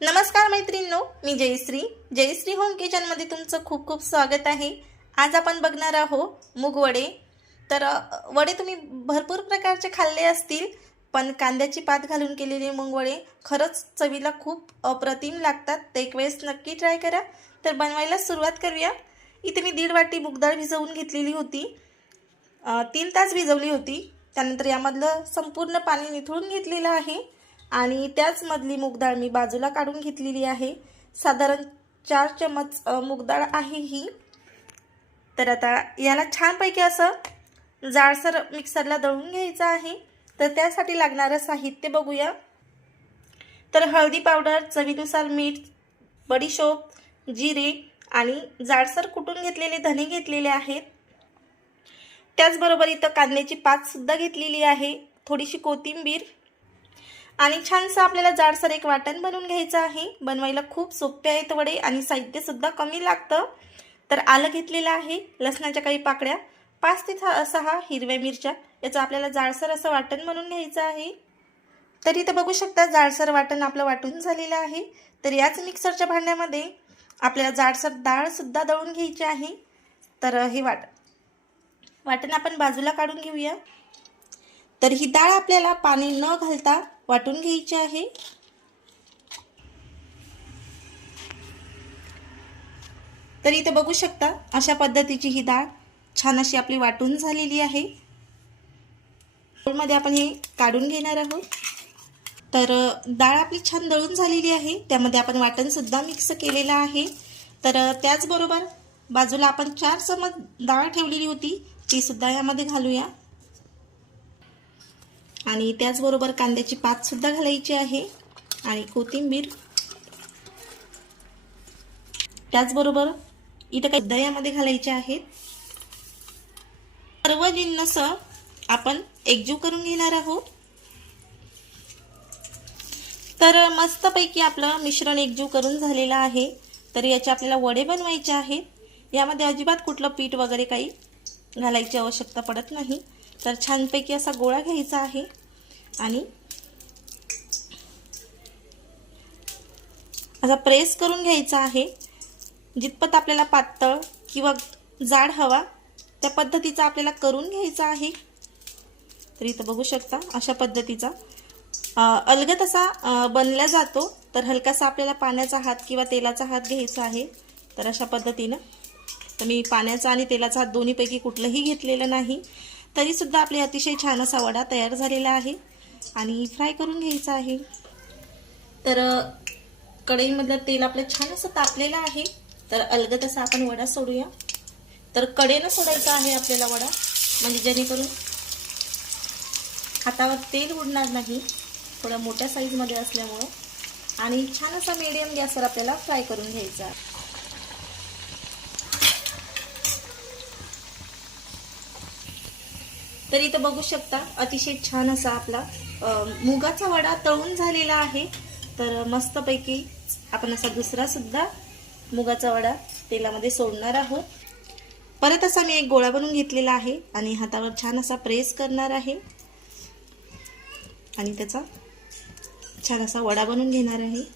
नमस्कार मैत्रिणींनो, मी जयश्री होम किचनमध्ये तुमचं खूप खूप स्वागत आहे। आज आपण बघणार आहोत मूग वडे। तर वडे तुम्ही भरपूर प्रकारचे खाल्ले असतील, पण कांद्याची पात घालून केलेले मूग वडे खरंच चवीला खूप अप्रतिम लागतात। ते एक वेळेस नक्की ट्राय करा। तर बनवायला सुरुवात करूया। इथे मी 1.5 वाटी मूग डाळ भिजवून घेतलेली होती, 3 तास भिजवली होती। त्यानंतर यामधलं संपूर्ण पाणी निथळून घेतलेलं आहे आणि त्याच मधली मूग डाळ मी बाजूला काढून घेतलेली आहे। साधारण 4 चमच मूग डाळ आहे ही। तर आता याला छानपैकी असं जाडसर मिक्सरला दळून घ्यायचं आहे। तर त्यासाठी लागणारं साहित्य बघूया। तर हळदी पावडर, चवीनुसार मीठ, बडीशोप, जिरे आणि जाडसर कुटून घेतलेले धने घेतलेले आहेत। त्याचबरोबर इथं कांद्याची पात सुद्धा घेतलेली आहे, थोडीशी कोथिंबीर आणि छानसं आपल्याला जाडसर एक वाटण बनवून घ्यायचं आहे। बनवायला खूप सोपे आहेत वडे आणि साहित्य सुद्धा कमी लागतं। तर आलं घेतलेलं आहे, लसणाच्या काही पाकळ्या, 5 ते 6 हिरव्या मिरच्या, याचं आपल्याला जाडसर असं वाटण बनवून घ्यायचं आहे। तर इथं बघू शकता जाडसर वाटण आपलं वाटून झालेलं आहे। तर याच मिक्सरच्या भांड्यामध्ये आपल्याला जाडसर डाळ सुद्धा दळून घ्यायची आहे। तर हे वाटण आपण बाजूला काढून घेऊया। तर ही डाळ आपल्याला पाणी न घालता वाटून घ्यायची आहे। तर इथे बघू शकता अशा पद्धतीची ही डाळ छान अशी आपली वाटून झालेली आहे। मध्ये आपण हे काढून घेणार आहोत। तर डाळ आपली छान दळून झालेली आहे, त्यामध्ये आपण वाटण सुद्धा मिक्स केलेलं आहे। तर त्याचबरोबर बाजूला आपण 4 चमच डाळ ठेवलेली होती, ती सुद्धा यामध्ये घालूया आणि त्याचबरोबर कांद्याची पात सुद्धा घालायची आहे आणि कोथिंबीर। त्याचबरोबर इथं काही दह्यामध्ये घालायचे आहेत। सर्व जिन्नस आपण एकजीव करून घेणार आहोत। तर मस्तपैकी आपलं मिश्रण एकजीव करून झालेलं आहे। तर याचे आपल्याला वडे बनवायचे आहेत। यामध्ये अजिबात कुठलं पीठ वगैरे काही घालायची आवश्यकता पडत नाही। तर छानपैकी असा गोळा घ्यायचा आहे आणि असा प्रेस करून घ्यायचा आहे। जितपत आपल्याला पातळ किंवा जाड हवा त्या पद्धतीचा आपल्याला करून घ्यायचा आहे। तर इथं बघू शकता अशा पद्धतीचा अलगद असा बनला जातो। तर हलकासा आपल्याला पाण्याचा हात किंवा तेलाचा हात घ्यायचा आहे। तर अशा पद्धतीनं, तर मी पाण्याचा आणि तेलाचा हात दोन्हीपैकी कुठलंही घेतलेलं नाही, तरी सुद्धा आपले अतिशय छान असा वडा तयार झालेला आहे आणि फ्राय करून घ्यायचा आहे। तर कढईमधलं तेल आपलं छान असं तापलेलं आहे। तर अलगद असा आपण वडा सोडूया। तर कडेनं सोडायचा आहे आपल्याला वडा, म्हणजे जेणेकरून हातावर तेल उडणार नाही, थोडा मोठ्या साईजमध्ये असल्यामुळे, आणि छान असा मीडियम गॅसवर आपल्याला फ्राय करून घ्यायचा आहे। तर इथं बघू शकता अतिशय छान असा आपला मुगाचा वडा तळून झालेला आहे। तर मस्तपैकी आपण असा दुसरा सुद्धा मुगाचा वडा तेलामध्ये सोडणार आहोत। परत असा मी एक गोळा बनवून घेतलेला आहे आणि हातावर छान असा प्रेस करणार आहे आणि त्याचा छान असा वडा बनवून घेणार आहे।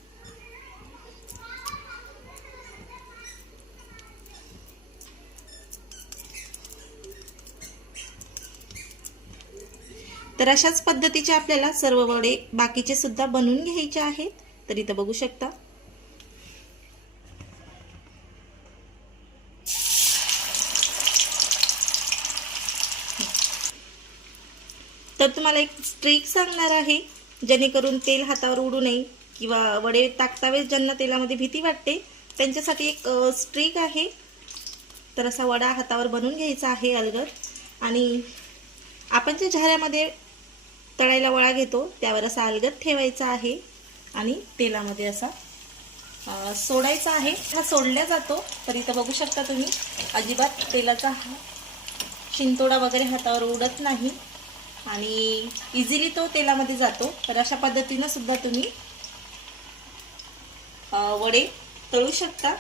तर अशाच पद्धतीचे आपल्याला सर्व वडे बाकीचे सुद्धा बनवून घ्यायचे आहेत। तर इथं बघू शकता तर तुम्हाला एक ट्रिक सांगणार आहे, जेणेकरून तेल हातावर उडू नये किंवा वडे टाकतावेळेस ज्यांना तेलामध्ये भीती वाटते त्यांच्यासाठी एक ट्रिक आहे। तर असा वडा हातावर बनवून घ्यायचा आहे अलगद, आणि आपण ज्या झाऱ्यामध्ये तळायला वडा घेतो त्यावर असा अलगद ठेवायचा आहे आणि तेलामध्ये असा सोडायचा आहे। हा सोडला जातो। तर इथं बघू शकता तुम्ही अजिबात तेलाचा शिंतोडा वगैरे हातावर उडत नाही आणि इझिली तो तेलामध्ये जातो। तर अशा पद्धतीने सुद्धा तुम्ही वडे तळू शकता।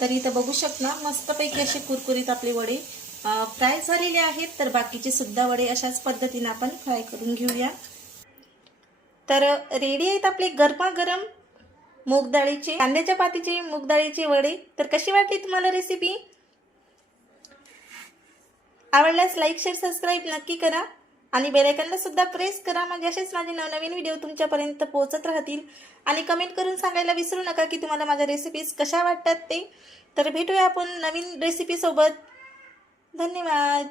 तर इथं बघू शकता मस्तपैकी असे कुरकुरीत आपले वडे फ्राय झालेले आहेत। तर बाकीचे सुद्धा वडे अशाच पद्धतीने आपण फ्राय करून घेऊया। तर रेडी आहेत आपले गरमागरम मूग डाळीचे, कांद्याच्या पातीचे मूग डाळीचे वडे. तर कशी वाटली तुम्हाला रेसिपी? आवडल्यास लाईक शेअर सबस्क्राईब नक्की करा आणि बेल आयकॉनला सुद्धा प्रेस करा, म्हणजे असेच माझे नवनवीन व्हिडिओ तुमच्यापर्यंत पोहोचत राहतील. आणि कमेंट करून सांगायला विसरू नका की तुम्हाला माझ्या रेसिपीज कशा वाटतात ते. तर भेटूया आपण नवीन रेसिपी सोबत. धन्यवाद.